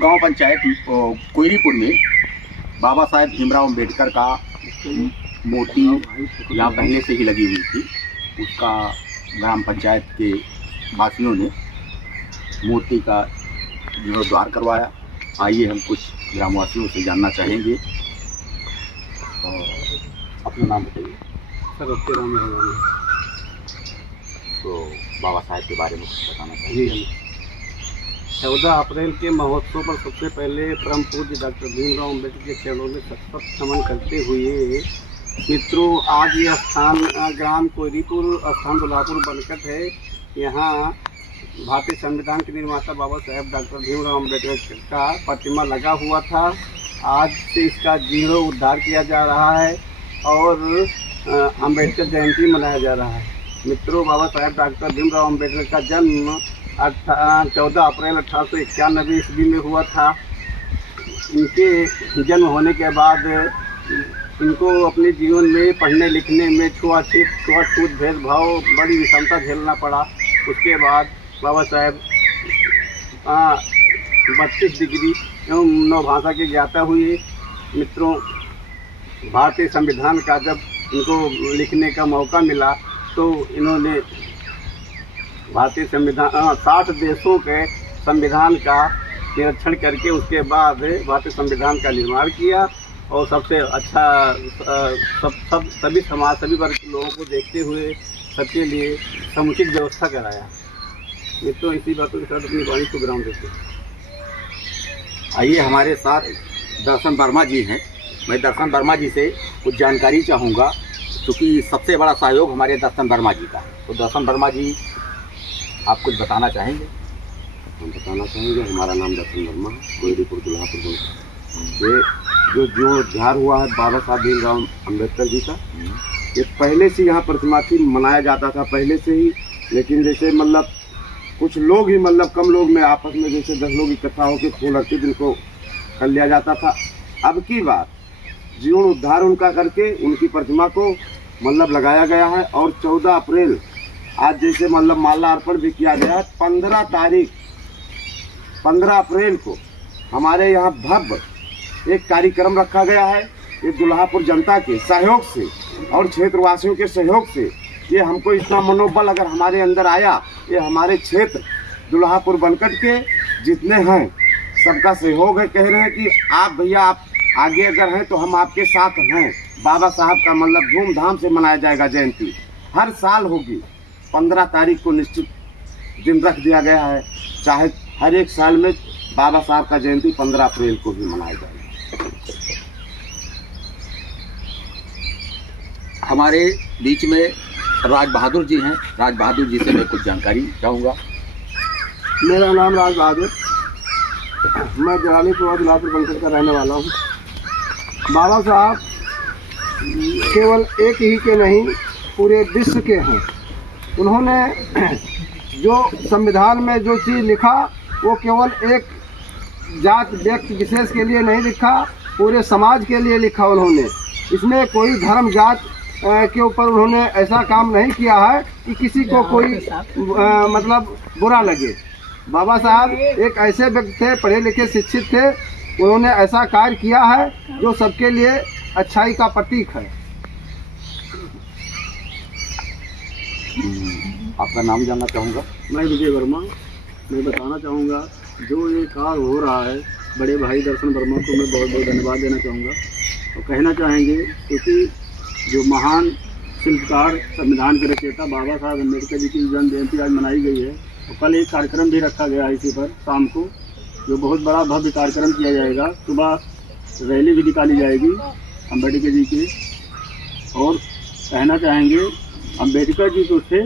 गांव पंचायत कोयरीपुर में बाबा साहेब भीमराव अम्बेडकर का मूर्ति यहाँ पहले से ही लगी हुई थी। उसका ग्राम पंचायत के वासियों ने मूर्ति का जीर्णोद्धार करवाया। आइए हम कुछ ग्रामवासियों से जानना चाहेंगे। और अपना नाम बताइए। सर राम है। तो बाबा साहेब के बारे में कुछ बताना चाहिए। 14 अप्रैल के महोत्सव पर सबसे पहले परम पूज्य डॉक्टर भीमराव अम्बेडकर के चरणों में सशक्त नमन करते हुए मित्रों, आज ये स्थान ग्राम कोयरीपुर स्थान दुल्हापुर बनकट है। यहाँ भारतीय संविधान के निर्माता बाबा साहेब डॉक्टर भीमराव अम्बेडकर का प्रतिमा लगा हुआ था। आज से इसका जीर्णोद्धार किया जा रहा है और अम्बेडकर जयंती मनाया जा रहा है। मित्रों, बाबा साहेब डॉक्टर भीमराव अम्बेडकर का जन्म 14 अप्रैल 1891 ईस्वी में हुआ था। इनके जन्म होने के बाद इनको अपने जीवन में पढ़ने लिखने में छुआछूत भेदभाव बड़ी विषमता झेलना पड़ा। उसके बाद बाबा साहेब 32 डिग्री एवं नौभाषा के ज्ञाता हुए। मित्रों, भारतीय संविधान का जब इनको लिखने का मौका मिला तो इन्होंने भारतीय संविधान 60 देशों के संविधान का निरीक्षण करके उसके बाद भारतीय संविधान का निर्माण किया और सबसे अच्छा सभी वर्ग के लोगों को देखते हुए सबके लिए समुचित व्यवस्था कराया। मित्रों, इसी बातों के साथ अपनी वाणी को विराम देते हैं। आइए, हमारे साथ दर्शन वर्मा जी हैं। मैं दर्शन वर्मा जी से कुछ जानकारी चाहूँगा, क्योंकि सबसे बड़ा सहयोग हमारे दर्शन वर्मा जी का। तो दर्शन वर्मा जी, आप कुछ बताना चाहेंगे? हम बताना चाहेंगे। हमारा नाम दर्शन वर्मा है, कोयरीपुर दुल्हापुर ये जो जीर्णोद्धार हुआ है बाबा साहब भीमराव अम्बेडकर जी का, ये पहले से यहाँ प्रतिमा थी, मनाया जाता था पहले से ही। लेकिन जैसे मतलब कुछ लोग ही कम लोग में आपस में जैसे 10 लोग इकट्ठा होकर फूल रखते जिनको कर लिया जाता था। अब की बार जीर्णोद्धार उनका करके उनकी प्रतिमा को लगाया गया है। और 14 अप्रैल आज जैसे माला अर्पण भी किया गया है। 15 अप्रैल को हमारे यहाँ भव्य एक कार्यक्रम रखा गया है। ये दुल्हापुर जनता के सहयोग से और क्षेत्रवासियों के सहयोग से ये हमको इतना मनोबल अगर हमारे अंदर आया, ये हमारे क्षेत्र दुल्हापुर बनकट के जितने हैं सबका सहयोग है। कह रहे हैं कि आप भैया आप आगे अगर हैं तो हम आपके साथ हैं। बाबा साहब का धूमधाम से मनाया जाएगा जयंती, हर साल होगी। 15 तारीख को निश्चित दिन रख दिया गया है। चाहे हर एक साल में बाबा साहब का जयंती 15 अप्रैल को भी मनाया जाएगा। हमारे बीच में राज बहादुर जी हैं। राज बहादुर जी से मैं कुछ जानकारी चाहूँगा। मेरा नाम राज बहादुर, मैं जलालीपुर दुल्हापुर बनकट का रहने वाला हूँ। बाबा साहब केवल एक ही के नहीं, पूरे विश्व के हैं। उन्होंने जो संविधान में जो चीज़ लिखा वो केवल एक जात व्यक्ति विशेष के लिए नहीं लिखा, पूरे समाज के लिए लिखा उन्होंने। इसमें कोई धर्म जात के ऊपर उन्होंने ऐसा काम नहीं किया है कि किसी को कोई बुरा लगे। बाबा साहब एक ऐसे व्यक्ति थे, पढ़े लिखे शिक्षित थे। उन्होंने ऐसा कार्य किया है जो सबके लिए अच्छाई का प्रतीक है। आपका नाम जानना चाहूँगा। मैं विजय वर्मा। मैं बताना चाहूँगा जो ये कार्य हो रहा है, बड़े भाई दर्शन वर्मा को मैं बहुत बहुत धन्यवाद देना चाहूँगा और कहना चाहेंगे, क्योंकि जो महान शिल्पकार संविधान के रचयिता बाबा साहब अम्बेडकर जी की जन्म जयंती आज मनाई गई है। और कल एक कार्यक्रम भी रखा गया है इसी पर शाम को, जो बहुत बड़ा भव्य कार्यक्रम किया जाएगा। सुबह रैली भी निकाली जाएगी अम्बेडकर जी की। और कहना चाहेंगे अम्बेडकर जी को से